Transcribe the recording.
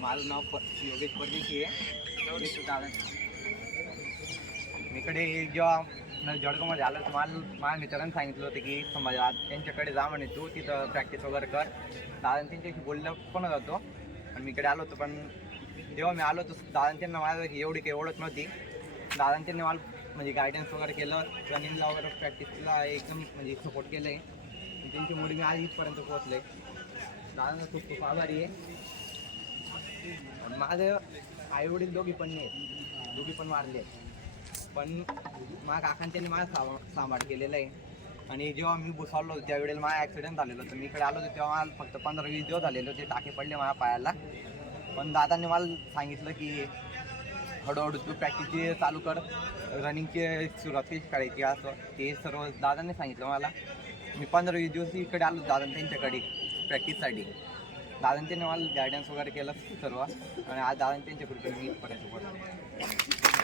माझं नाव प योगेश परदेशी आहे. योगेश इकडे जेव्हा जळगावमध्ये आलं तर मला माझ्या मित्रांनी सांगितलं होतं की समजा त्यांच्याकडे जा म्हणे तू तिथं प्रॅक्टिस वगैरे कर. दादा त्यांच्याशी बोललं पण जातो पण मी इकडे आलो होतो पण जेव्हा मी आलो होतो दादा त्यांना माझं एवढी काही ओळख नव्हती. दादा त्यांनी मला म्हणजे गायडन्स वगैरे केलं रनिंगला वगैरे प्रॅक्टिसला एकदम म्हणजे सपोर्ट केलं आहे त्यांच्यामुळे मी आज इथपर्यंत पोहोचले. दादांना खूप खूप आभारी आहे. आणि माझे आईवडील दोघी पण नाही दोघी पण वारले पण माझ्या काकांनी त्यांनी माझा सांभाळ सांभाळ केलेला आहे. आणि जेव्हा मी भुसावलो होतो त्यावेळेला माझा ॲक्सिडेंट झालेलं होतं. मी इकडे आलो होतो तेव्हा मला फक्त पंधरा वीस दिवस झालेले होते. टाके पडले माझ्या पायाला. पण दादांनी मला सांगितलं की हळूहळू तू प्रॅक्टिसची चालू कर. रनिंगची सुरुवात कशी करायची असं. ते सर्व दादांनी सांगितलं मला. मी पंधरा वीस दिवस इकडे आलो दादा त्यांच्याकडे प्रॅक्टिससाठी दादांच्या मला गायडन्स वगैरे केलं सर्व. आणि आज दादांच्या कृपया मी इथपर्यंत